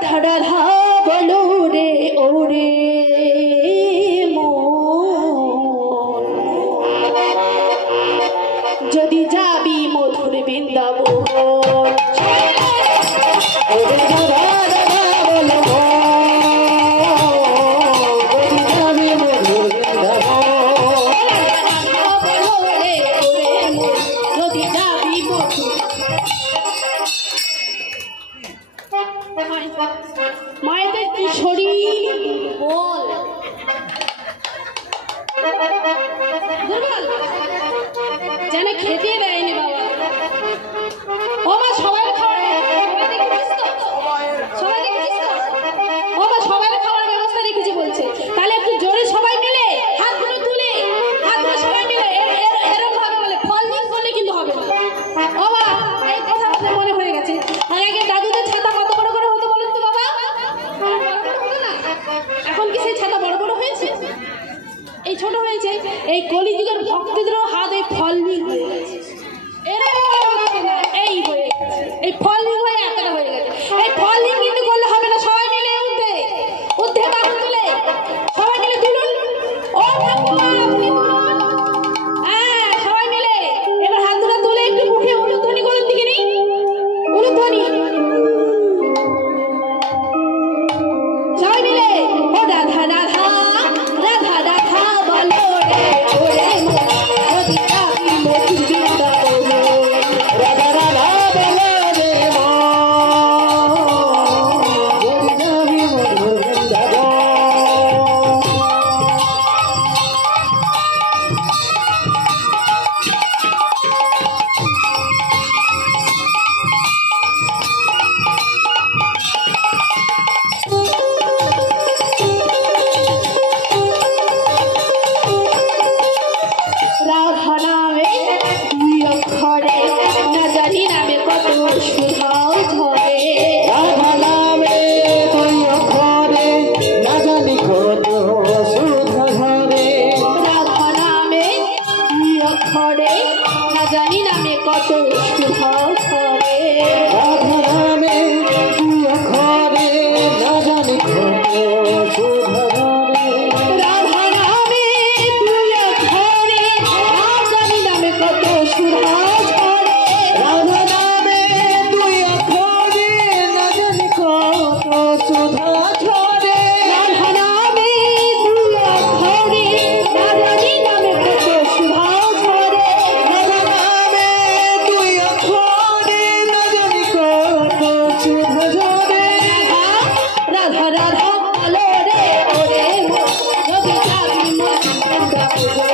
রাধা রাধা বলো রে ওরে মন, যদি যাবি মধুর বৃন্দাবন। মায়েদের কি শরীর বল, যেন খেতে দেয়নি বাবা। ও মা সবাই খাওয়ার, সবাই দেখেছিস তো? ও মা সবাই খাওয়ার ব্যবস্থা রেখেছি বলছে, তাহলে একটু জোরে সবাই মিলে হাতগুলো তুলে, হাতগুলো সবাই মিলে এরকম ভাবে বলে, ফল দিন করলে কিন্তু হবে না। ও মা এই কথা আমাদের মনে হয়ে গেছে। আর আগে দাদুদের ছাতা কত বড় বড় হতো বলুন তো বাবা? এখন কি সেই ছাতা বড় বড় হয়েছে? এই ছোট হয়েছে। এই কলিযুগের ভক্তদেরও হাত এই ফলমিং হয়ে গেছে, এই হয়ে গেছে, এই ফলমিং হয়ে এতটা হয়ে গেছে। এই ফলমিং কিন্তু করলে হবে না, সবাই মিলে উঠে উঠে বাবু তুলে সবাই মিলে তুলুন। ও ঠাকুমা আপনি তুলুন, হ্যাঁ সবাই মিলে এবার হাত দুটো তুলে একটু মুখে উলুধ্বনি করুন, দিকে নেই উলুধ্বনি সবাই মিলে। ও রাধা রাধা রাধা রাধা বলো রে ওরে মন, যদি যাবি মধুর বৃন্দাবন। রাধা রাধা বলো রে মন, যদি যাবি মধুর বৃন্দাবন। রাধা নামে দুই অক্ষরে না জানি নামে কত সুধাও ঝরে। রাধা নামে দুই অক্ষরে না জানি কত সুধা ঝরে। রাধা নামে দুই অক্ষরে না জানি নামে কত সুধাও ঝরে। রাধা নামে দুই অক্ষরে না জানি কত সুধা ঝরে। রাধা নামে দুই অক্ষরে না জানি নামে কত সুধা ঝরে। রাধা নামে দুই অক্ষরে না জানি কত সুধা ঝরে। রাধা নামে দুই অক্ষরে না জানি নামে কত সুধা ঝরে। রাধা নামে দুই অক্ষরে না জানি কত সুধা ঝরে। রাধা রাধা বলো রে ওরে মন, যদি যাবি মধুর বৃন্দাবন।